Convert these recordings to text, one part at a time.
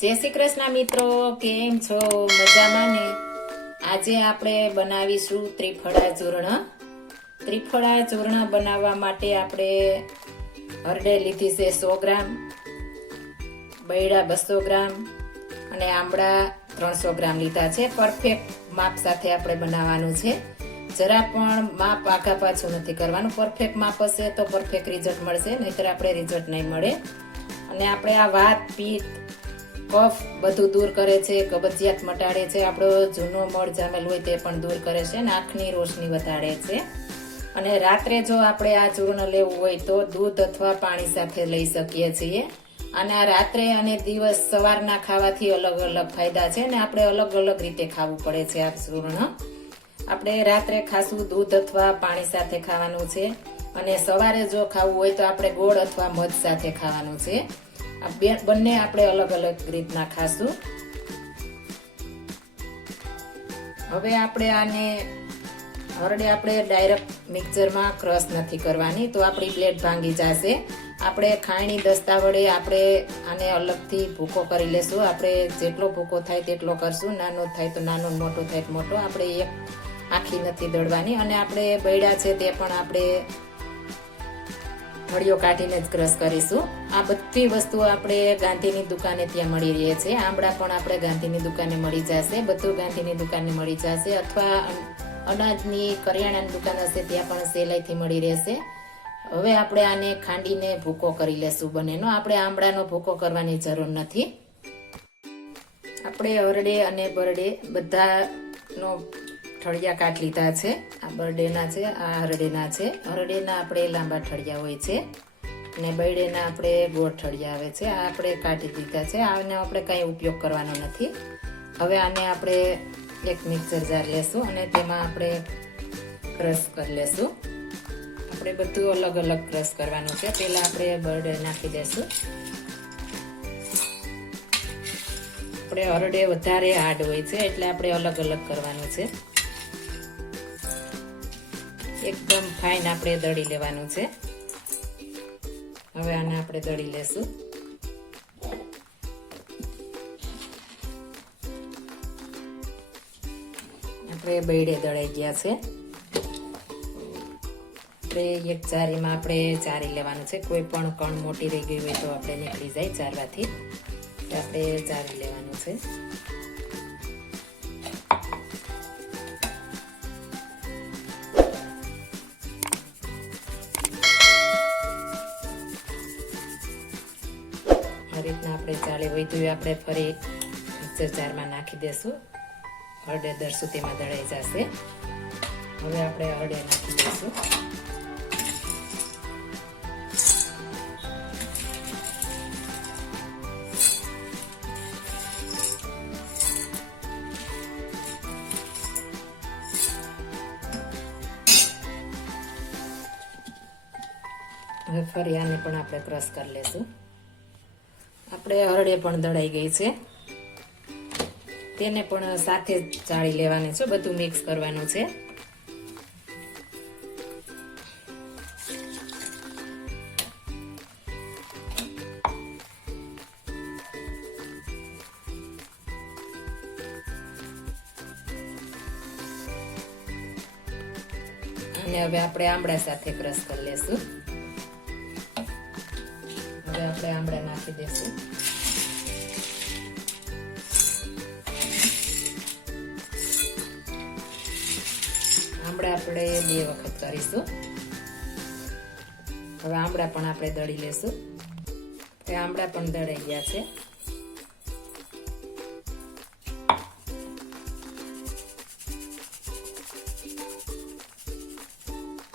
જય શ્રી કૃષ્ણ મિત્રો, કેમ છો? મજામાં ને આજે આપણે બનાવીશું ત્રિફળા ચૂર્ણ ત્રિફળા ચૂર્ણ બનાવવા માટે આપણે હરડે લીધી છે સો ગ્રામ, બૈડા બસો ગ્રામ અને આંબળા ત્રણસો ગ્રામ લીધા છે. પરફેક્ટ માપ સાથે આપણે બનાવવાનું છે. જરા પણ માપ આખા પાછું નથી કરવાનું. પરફેક્ટ માપ હશે તો પરફેક્ટ રિઝલ્ટ મળશે, નહીતર આપણે રિઝલ્ટ નહીં મળે. અને આપણે આ વાત પિત્ત કફ બધું દૂર કરે છે, કબજિયાત મટાડે છે. આપણો જૂનો મળ જામેલ હોય તે પણ દૂર કરે છે અને આંખની રોશની વધારે છે. અને રાત્રે જો આપણે આ ચૂર્ણ લેવું હોય તો દૂધ અથવા પાણી સાથે લઈ શકીએ છીએ. અને આ રાત્રે અને દિવસ સવારના ખાવાથી અલગ અલગ ફાયદા છે અને આપણે અલગ અલગ રીતે ખાવું પડે છે આ ચૂર્ણ. આપણે રાત્રે ખાસું દૂધ અથવા પાણી સાથે ખાવાનું છે. અને સવારે જો ખાવું હોય તો આપણે ગોળ અથવા મધ સાથે ખાવાનું છે. આ બે બંને આપણે અલગ અલગ રીતના ખાશું. હવે આપણે આને હરડે આપણે ડાયરેક્ટ મિક્સરમાં ક્રશ નથી કરવાની, તો આપણી પ્લેટ ભાંગી જશે. આપણે ખાયણી દસ્તા વડે આપણે આને અલગથી ભૂકો કરી લેશું. આપણે જેટલો ભૂકો થાય તેટલો કરશું. નાનો થાય તો નાનો, મોટો થાય મોટો. આપણે એક આખી નથી દળવાની. અને આપણે બૈડા છે તે પણ આપણે હળીઓ કાઢીને જ ક્રશ કરીશું. આ બધી વસ્તુઓ આપણે ગાંધીની દુકાને ત્યાં મળી રહે છે. આંબળા પણ આપણે ગાંધીની દુકાને મળી જશે. બધું ગાંધીની દુકાને મળી જશે. અથવા અનાજની કરિયાણાની દુકાન હશે, ત્યાં પણ સહેલાઈથી મળી રહેશે. હવે આપણે આને ખાંડીને ભૂકો કરી લેશું બંનેનો. આપણે આંબળાનો ભૂકો કરવાની જરૂર નથી. આપણે હરડે અને બરડે બધાનો ઠળિયા કાટ લીધા છે. આ બરડેના છે, આ હરડેના છે. હરડેના આપણે લાંબા ઠળિયા હોય છે. અને બરડેના આપણે ગોળ ઠળિયા આવે છે. આ આપણે કાઢી દીધા છે. આનો આપણે કંઈ ઉપયોગ કરવાનો નથી. હવે આને આપણે એક મિક્સર જાર લેશું અને તેમાં આપણે ક્રશ કરી લેશું. આપણે બધું અલગ અલગ ક્રશ કરવાનું છે. પહેલાં આપણે બરડે નાખી દેશું. આપણે હરડે વધારે હાર્ડ હોય છે એટલે આપણે અલગ અલગ કરવાનું છે. એકદમ ફાઇન આપણે દળી લેવાનું છે. હવે આને આપણે દળી લેશું. આપણે બૈડે દળાઈ ગયા છે. આપણે એક ચારીમાં આપણે ચારી લેવાનું છે. કોઈ પણ કણ મોટી રહી ગઈ હોય તો આપણે નીકળી જાય ચારવાથી. આપણે ચારી લેવાનું છે. રીતના આપણે ચાલે વધ્યું આપણે ફરી મિક્સર જારમાં નાખી દેશું. હળદર દરશું તેમાં દળાઈ જશે. હવે આપણે હળદર નાખી દઈશું હવે ફરી આને પણ આપણે ક્રશ કરી લેશું. આપણે હરડે પણ દળાઈ ગઈ છે. તેને પણ સાથે જ ચાળી લેવાની છે, બધું મિક્સ કરવાનું છે. અને હવે આપણે આમળા સાથે ક્રશ કરી લેશું. હવે આપણે આમળા નાખી દઈશું આમળા આપણે બે વખત કરીશું હવે આમળા પણ આપણે દળી લેશું તે આમળા પણ દળાઈ ગયા છે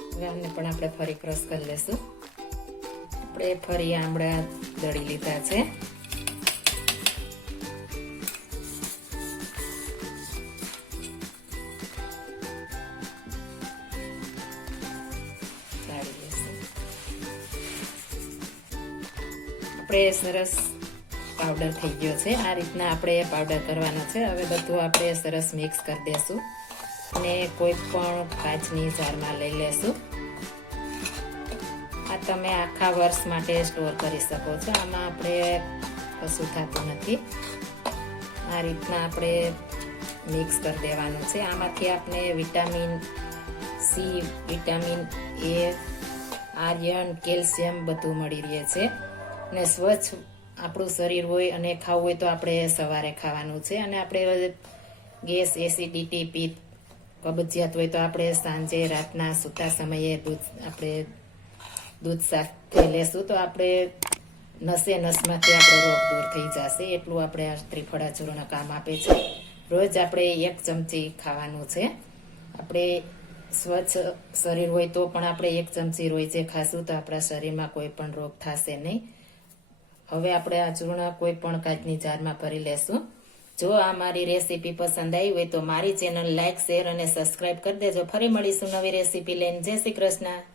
હવે આને પણ આપણે ફરી ક્રશ કરી લેશું આપણે ફરી આમળા દળી લીધા છે. આપણે સરસ પાવડર થઈ ગયો છે. આ રીતના આપણે પાવડર કરવાનો છે. હવે બધું આપણે સરસ મિક્સ કરી દેશું. અને કોઈ પણ કાચની જારમાં લઈ લેશું. તમે આખા વર્ષ માટે સ્ટોર કરી શકો છો. આમાં આપણે કશું થતું નથી. આ રીતના આપણે મિક્સ કરી દેવાનું છે. આમાંથી આપણે vitamin C, vitamin A iron calcium બધું મળી રહે છે. ને સ્વચ્છ આપણું શરીર હોય અને ખાવું હોય તો આપણે સવારે ખાવાનું છે. અને આપણે ગેસ, એસિડિટી પિત્ત કબજિયાત હોય તો આપણે સાંજે, રાતના સૂતા સમયે દૂધ આપણે દૂધ સાથે લેશું તો આપણે નસે નસમાંથી આપણો રોગ દૂર થઈ જશે. એટલું આપણે આ ત્રિફળા ચૂર્ણ કામ આપે છે. રોજ આપણે એક ચમચી ખાવાનું છે. આપણે સ્વચ્છ શરીર હોય તો પણ આપણે એક ચમચી રોજે ખાશું તો આપણા શરીરમાં કોઈ પણ રોગ થશે નહીં. હવે આપણે આ ચૂર્ણ કોઈ પણ કાચની જારમાં ભરી લેશું. જો આ મારી રેસીપી પસંદ આવી હોય તો મારી ચેનલ લાઇક શેર અને સબસ્ક્રાઇબ કરી દેજો. ફરી મળીશું નવી રેસીપી લઈને. જય શ્રી કૃષ્ણ.